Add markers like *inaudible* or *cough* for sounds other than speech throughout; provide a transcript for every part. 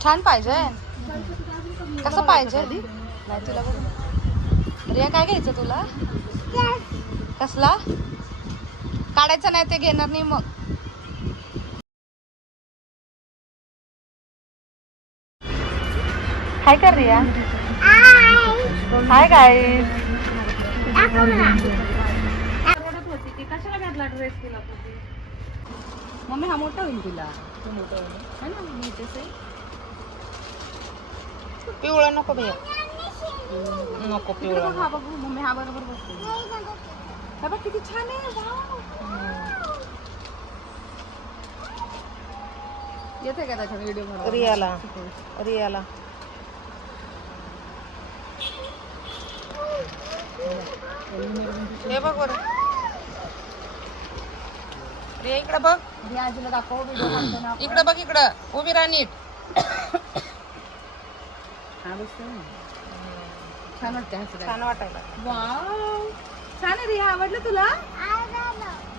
छान पाहिजे. कसं पाहिजे? नाही तुला बघ रिया काय घ्यायचं तुला? कसला? काढायचं नाही ते घेणार नाही मग. हाय कर रिया? हाय तिला मम्मी हा मोठा होईल तुला. तो मोठा होईल. है ना? मी तसे पिवळं नको भैया नको पिवळं. हा बघू. मम्मी हा बरोबर बसतो. बघ किती छान आहे. येते का त्याच्या व्हिडिओ रियाला. रियाला. हे बघ बरं. रिया इकडे बघ. आजीला दाखव व्हिडिओ इकडे बघ इकडं. उभी राहा नीट. छान वाटते छान वाटायला. वाव. छान आहे रिया आवडलं तुला?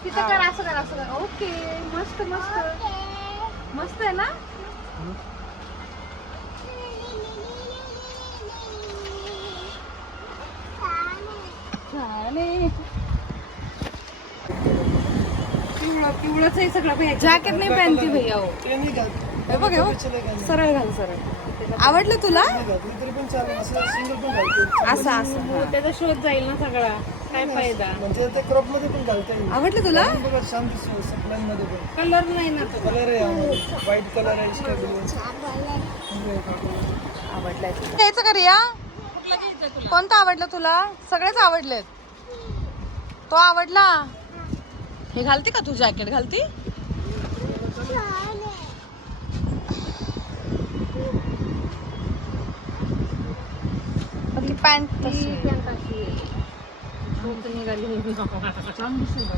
तिथं कर असं कर असं कर. ओके मस्त मस्त. मस्त आहे ना? छान आहे. पिवळं पिवळंच आहे सगळं. जॅकेट नाही पहनती भैया हो बघ हे बघ. सरळ घाल सरळ. आवडलं तुला? असं असं. त्याचा शोध जाईल ना सगळा. काय फायदा? म्हणजे ते क्रॉपमध्ये पण घालता येईल. आवडलं तुला? बघा छान दिसतो सप्लायमध्ये पण. कलर नाही ना. कलर आहे व्हाईट कलर आहे आवडलाय घ्यायचं का रिया? कोणतं आवडलं तुला? सगळेच आवडलेत. तो आवडला? हे घालते का तू जॅकेट घालती? पॅन्ट.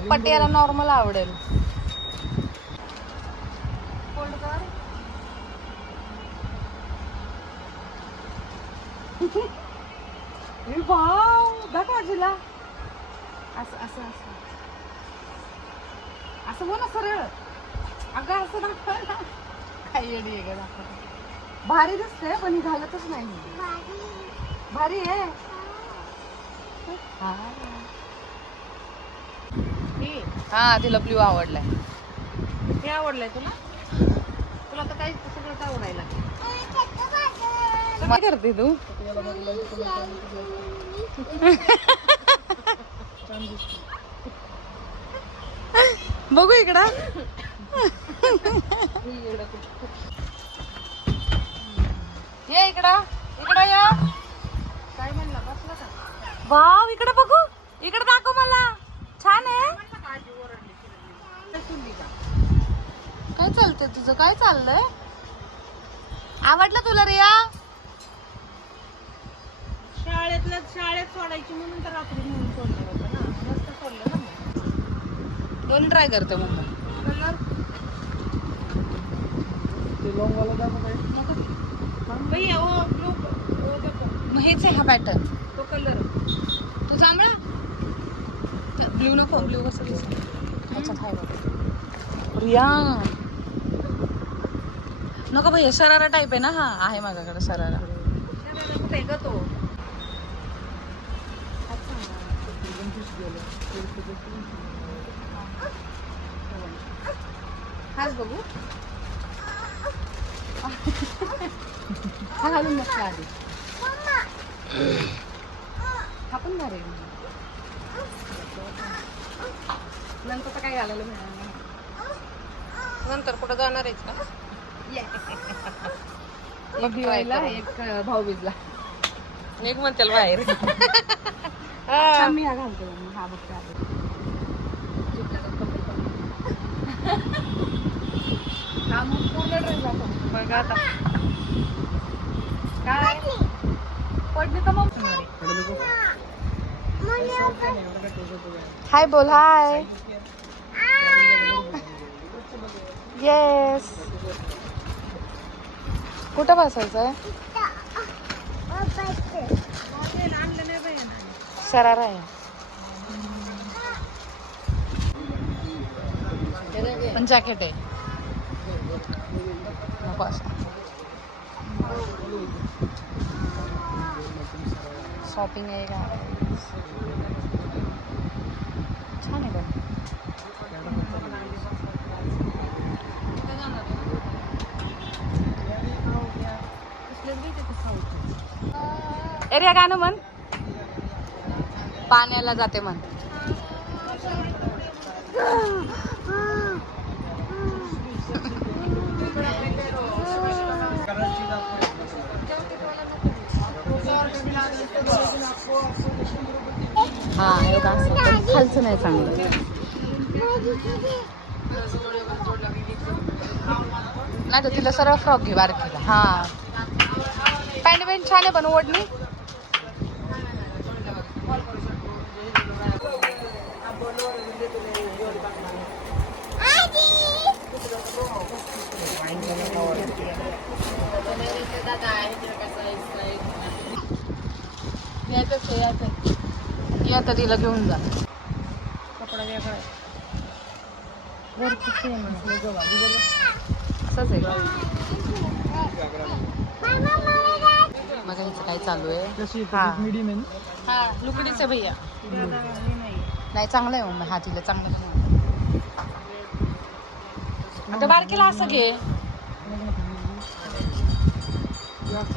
पटियाला नॉर्मल आवडेल. *laughs* असं असं असं. असं बोला सरळ. अगं असं दाखव ना. काय येडी आहे दाखव. भारी दिसते पण घालतच नाही. भारी आहे. हा. तिला ब्ल्यू आवडलाय. हे आवडलंय तुला? तुला तर काही सगळं आवडायला काय करते तू? बघू इकडं. ये इकडं. इकडं या. काय म्हणला? बसला का? वाव इकडे बघू. इकडे दाखव मला. छान आहे. काय चालतंय तुझं? काय चाललंय? आवडलं तुला रिया? शाळेतल्या शाळेत सोडायची म्हणून तर रात्री म्हणून सोडलं होतं ना. मस्त सोडलं ना मग. दोन्ही ट्राय करते मग कलर? ते लॉंग वाला दाखव काय भैया ओ देखो मग हेच आहे हा पॅटर्न तो कलर तू चांगला ब्ल्यू नको ब्ल्यू कसं दिसत रिया नको भैया शरारा टाईप आहे ना हा आहे माझ्याकडे शरारा कुठे तो हाच बघू हा घालून बसला आधी हा पण भारी आहे. नंतर तर काय घालायला मिळणार नाही. नंतर कुठं जाणार आहेस का *laughs* एक दिवाळीला एक भाऊ बीजला निघ म्हणतील बाहेर *laughs* मी हा घालते. हा बघते. हा मग पूर्ण ड्रेस दाखव. बघ आता काय पडली तर मग हाय बोल हाय. येस कुठं बसायचं आहे शरारा आहे. पण जॅकेट आहे. नको असं. शॉपिंग आहे का? छान आहे पण. एरिया गाणं म्हण? पाण्याला जाते म्हण. हा बघा असं. खालचं नाही चांगलं. नाही तर तिला सरळ फ्रॉक घे बारकीला. हा. पॅन्ट पॅन्ट छान आहे पण ओढणी. या तर. तिला घेऊन जा. कपडा वेगळा. असंच आहे बघा हिचं काय चालू आहे? हा. मीडियम आहे ना? हा लुकडीच आहे भैया. हे नाही चांगलं आहे मग हा तिला चांगलं. आता बारकीला असं घे. आठ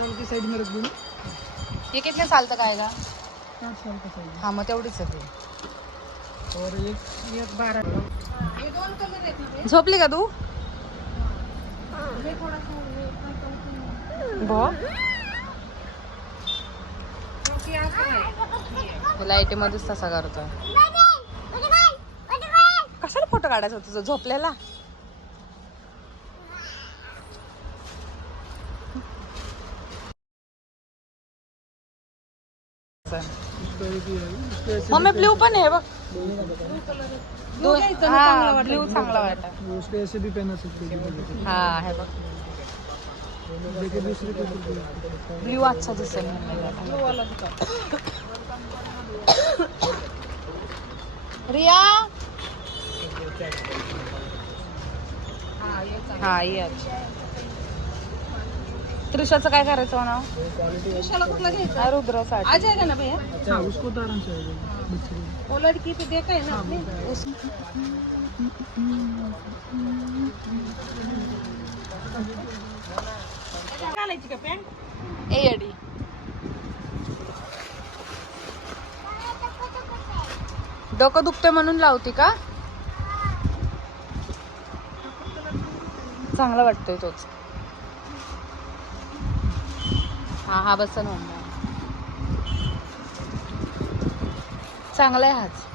साल की हे हा मग तेवढीच आहे. ती. और एक एक बारा. हे दोन कलर आहेत ना ते? झोपली का तू? नाही. लाईटी मध्येच तसा करतोय. कशाला फोटो काढायचा होता तुझं? झोपलेला इसका एक ही है इसका ऐसे मम्मी ब्ल्यू पण आहे बघ Blue घ्यायचं ना, चांगला वाटेल. ब्ल्यू चांगला वाटत वो उसको ऐसे भी पहना सकते हैं देखिए हा हे बघ देखिए दूसरे के ऊपर भी। ब्ल्यू अच्छा दिसेल Blue वाला दुकान. रिया हा, हे चांगलं. हा ये अच्छा त्रिशाचं काय करायचं नाव कशाला कुठला घ्यायचा? रुद्रासाठी. आ जाएगा ना भैया अच्छा उसको को। वो लड़की पे देखा है ना आपने घालायची का पॅन्ट ए अडी डोकं दुखते म्हणून लावती का? चांगला वाटतोय तोच. हा हा बसन ना चांगला आहे हाच.